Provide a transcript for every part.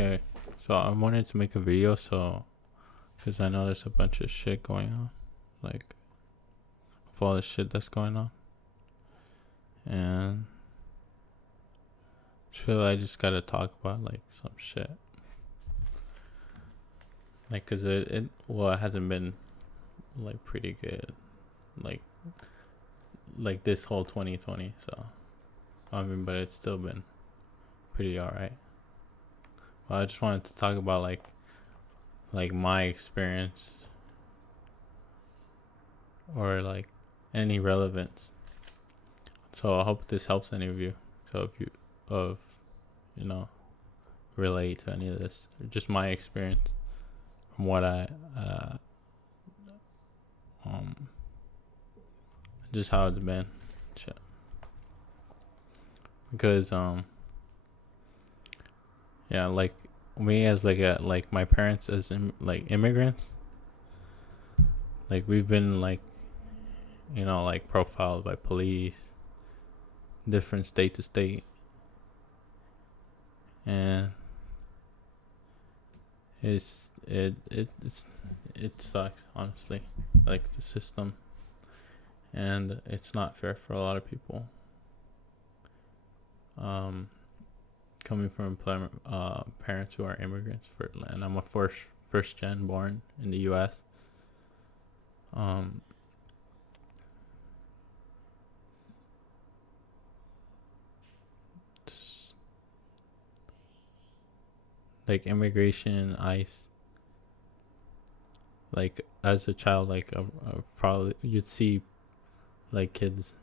Okay, so I wanted to make a video, because I know there's a bunch of shit going on, like, of all the shit that's going on, and I feel like I just gotta talk about, like, some shit, like, cause it hasn't been, like, pretty good, like, this whole 2020, so, I mean, but it's still been pretty alright. Well, I just wanted to talk about, like my experience, or like any relevance. So I hope this helps any of you. So if you know relate to any of this, just my experience from what I um just how it's been. Shit. Because yeah, like me as like my parents as like immigrants, like we've been like like profiled by police, different state to state, and it sucks, honestly, like the system, and it's not fair for a lot of people, coming from parents who are immigrants, and I'm a first gen born in the US. um like immigration, ICE, like as a child, like probably you'd see like kids,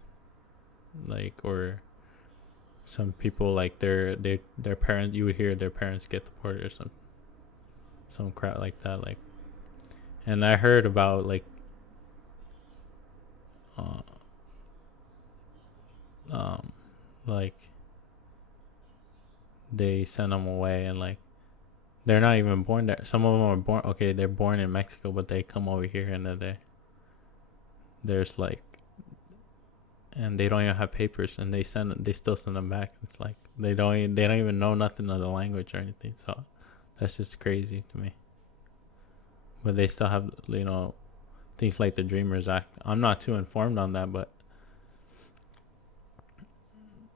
like, or some people, like their parents, you would hear their parents get deported or some crap like that, like. And I heard about uh um like they send them away, and like they're not even born there. Some of them are born, okay, they're born in Mexico, but they come over here, and then there's like, and they don't even have papers, and they still send them back. It's like they don't even know nothing of the language or anything. So that's just crazy to me. But they still have things like the Dreamers Act. I'm not too informed on that, but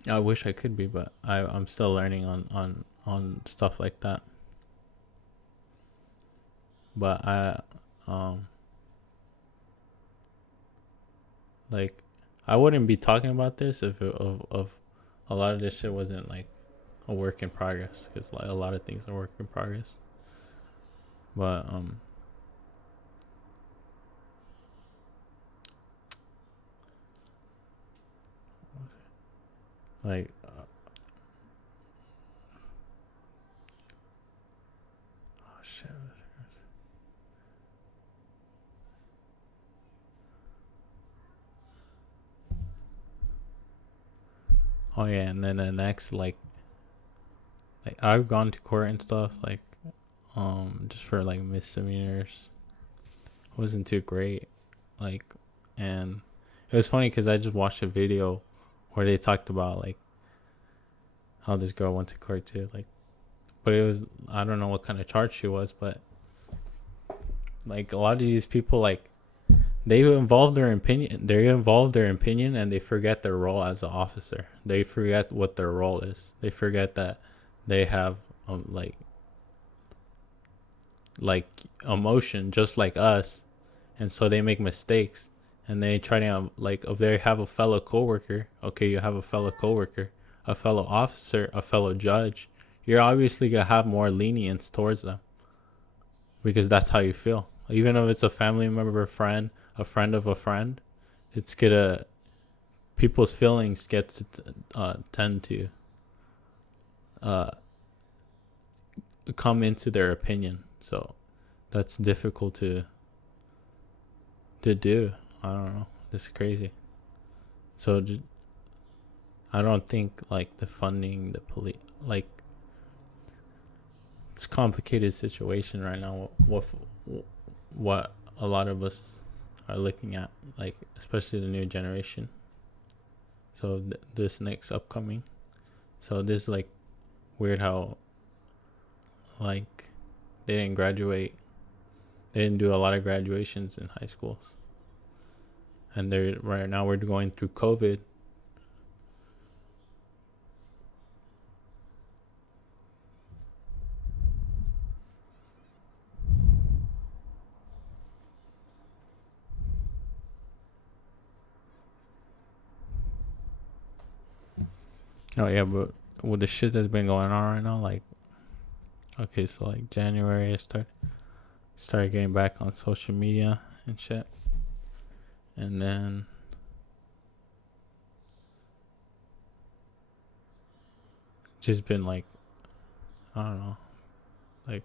I wish I could be. But I'm still learning on stuff like that. But um like I wouldn't be talking about this if of a lot of this shit wasn't like a work in progress, because like a lot of things are work in progress. But like oh shit. Oh yeah, and then the next, like I've gone to court and stuff, like just for like misdemeanors. It wasn't too great, like. And it was funny because I just watched a video where they talked about like how this girl went to court too, like. But it was, I don't know what kind of charge she was, but like a lot of these people, like, they involve their opinion, and they forget their role as an officer. They forget what their role is. They forget that they have like emotion just like us, and so they make mistakes, and they try to, like, if they have a fellow coworker, okay, you have a fellow coworker, a fellow officer, a fellow judge, you're obviously gonna have more lenience towards them, because that's how you feel. Even if it's a family member, a friend of a friend, it's gonna, people's feelings get to tend to uh, come into their opinion. So that's difficult to do. I don't know. It's crazy. So I don't think like the funding, the police, like, it's a complicated situation right now. What a lot of us are looking at, like especially the new generation. So this next upcoming. So this, like, weird how like they didn't graduate. They didn't do a lot of graduations in high schools, and they're right now we're going through COVID. Oh yeah, but with the shit that's been going on right now, like okay, so like January I started getting back on social media and shit, and then just been like I don't know, like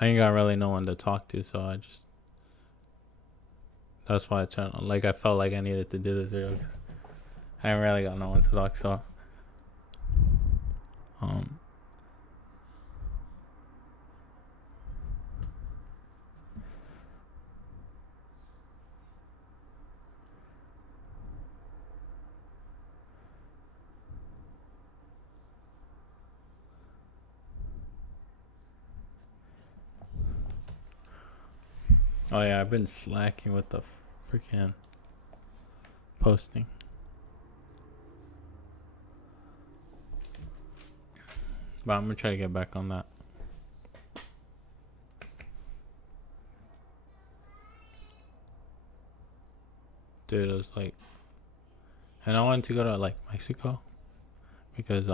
I ain't got really no one to talk to, so I just that's why I felt like I needed to do this video. 'Cause I ain't really got no one to talk, so um oh yeah, I've been slacking with the freaking posting. But I'm gonna try to get back on that. Dude, it was like, and I wanted to go to like Mexico because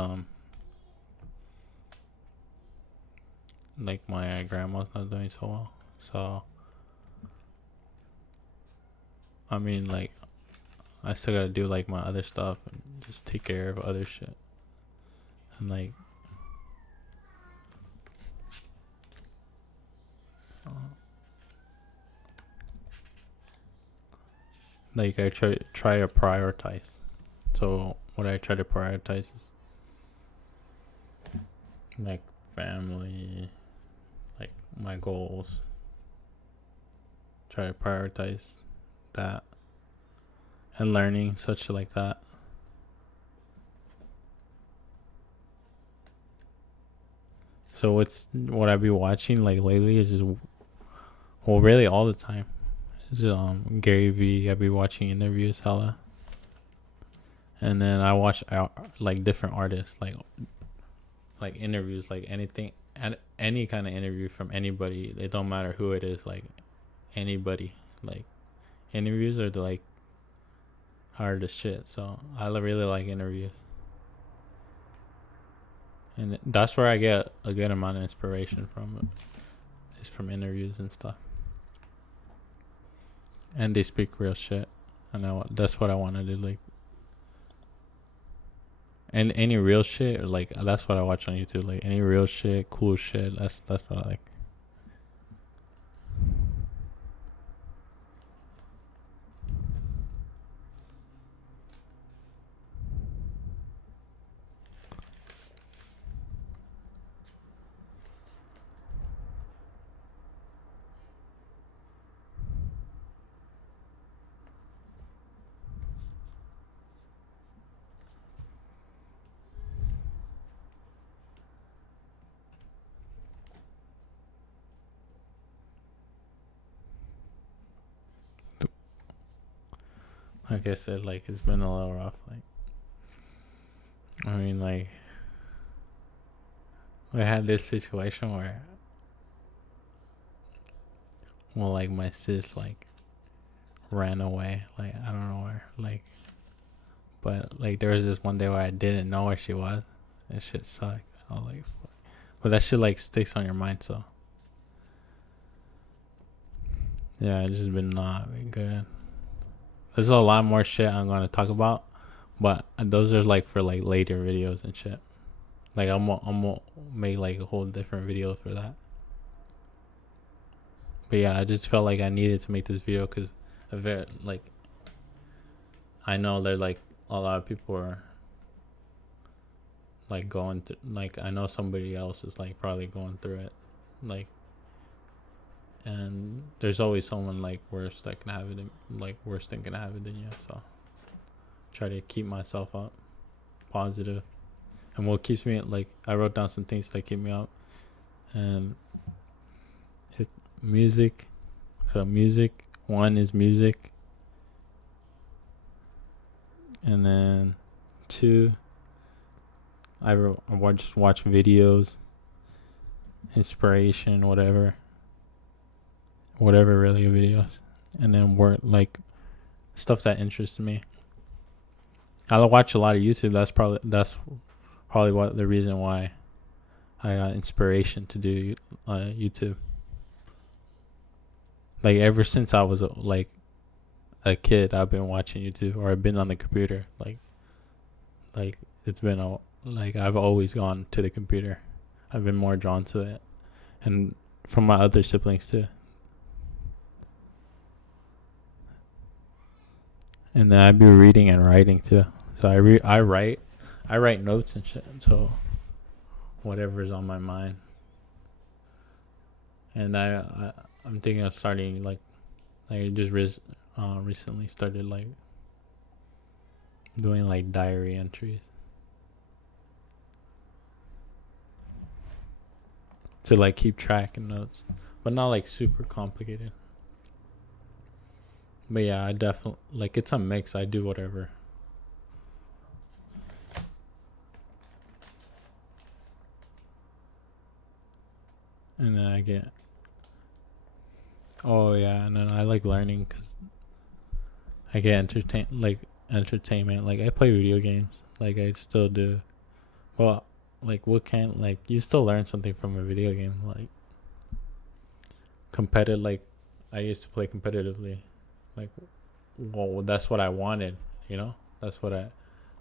like my grandma's not doing so well. So I mean like I still gotta do like my other stuff and just take care of other shit. And like I try to prioritize. So what I try to prioritize is like family, like my goals. Try to prioritize that and learning such like that. So what I've been watching like lately is just well really all the time. Is Gary V. I've been watching interviews hella. And then I watch like different artists like interviews like anything and any kind of interview from anybody. It don't matter who it is, like anybody. Like interviews are like hard as shit. So I really like interviews. And that's where I get a good amount of inspiration from. Is from interviews and stuff. And they speak real shit. And that's what I want to do. Like, and any real shit, or like that's what I watch on YouTube. Like any real shit, cool shit. That's what I like. Like I said, like it's been a little rough. Like, I mean, like we had this situation where, well, like my sis like ran away. Like I don't know where. Like, but like there was this one day where I didn't know where she was. That shit sucked. I was like, fuck. But that shit like sticks on your mind. So yeah, it's just been not been good. There's a lot more shit I'm gonna talk about, but those are like for like later videos and shit. Like I'm gonna make like a whole different video for that. But yeah, I just felt like I needed to make this video because like I know that like a lot of people are like going through. Like I know somebody else is like probably going through it, like, and there's always someone like worse that can have it, like worse than can have it than you. So try to keep myself up, positive, and what keeps me like I wrote down some things that keep me up, and hit music. So music, one is music, and then two, just watch videos, inspiration, whatever really videos, and then work like stuff that interests me. I watch a lot of YouTube. That's probably what the reason why I got inspiration to do YouTube. Like ever since I was like a kid, I've been watching YouTube, or I've been on the computer. Like it's been like I've always gone to the computer. I've been more drawn to it, and from my other siblings too. And then I'd be reading and writing too. So I write notes and shit. So whatever's on my mind. And I'm thinking of starting like I just recently started like doing like diary entries to like keep track and notes, but not like super complicated. But yeah, I definitely like it's a mix. I do whatever. And then I get oh yeah, and then I like learning because I get entertainment. Like I play video games. Like I still do. Well, like what can like you still learn something from a video game? Like competitive. Like I used to play competitively. Like well, that's what I wanted. You know, that's what I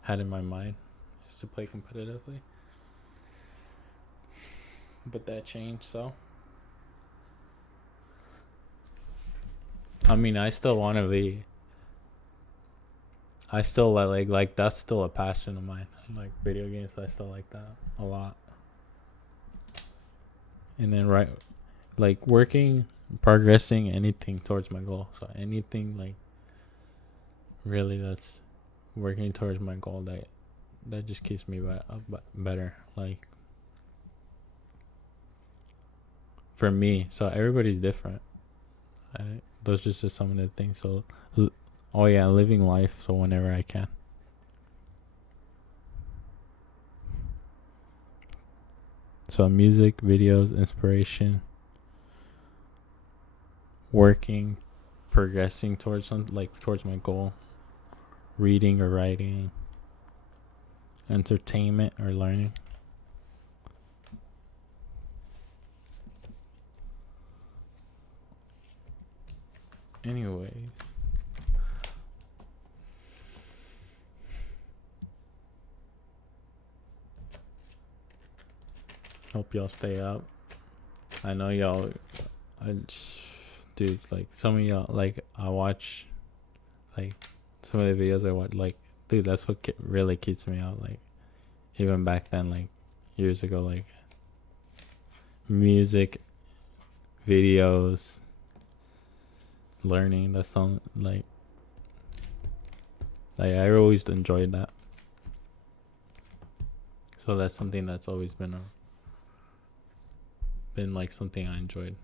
had in my mind, is to play competitively. But that changed. So I mean, I still want to be. I still like that's still a passion of mine. Like video games, I still like that a lot. And then like working, progressing anything towards my goal. So anything like really that's working towards my goal, that just keeps me better. Like for me, so everybody's different. Those just some of the things. So oh yeah, living life. So whenever I can. So music, videos, inspiration, working, progressing towards something, like towards my goal, reading or writing, entertainment or learning. Anyway, hope y'all stay up. I know y'all, I, dude, like some of y'all, like I watch, like some of the videos I watch, like, dude, that's what really keeps me out. Like, even back then, like years ago, like music, videos, learning. That's all. Like I always enjoyed that. So that's something that's always been like something I enjoyed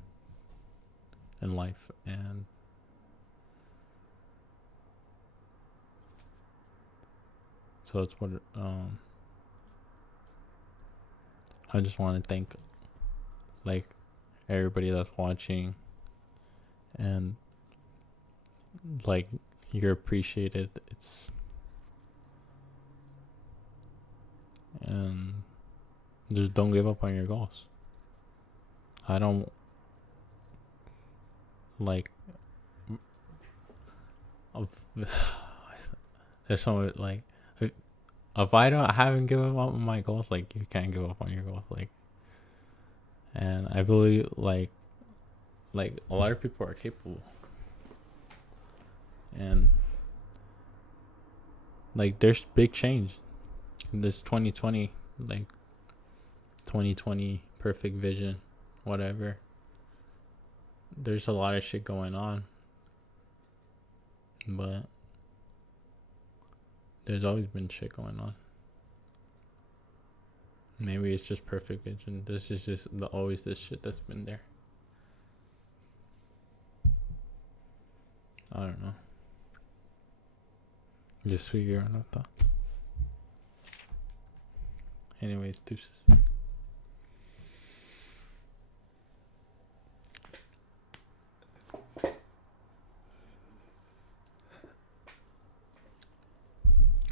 in life, and so it's what I just want to thank like everybody that's watching, and like you're appreciated. It's and just don't give up on your goals. I don't like there's so much like if I haven't given up on my goals, like you can't give up on your goals. Like, and I believe like a lot of people are capable, and like there's big change in this 2020, like 2020 perfect vision, whatever. There's a lot of shit going on, but there's always been shit going on. Maybe it's just perfect vision. This is just always this shit that's been there. I don't know. Just figuring out that. Anyways, deuces.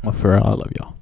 Well, for real, I love y'all.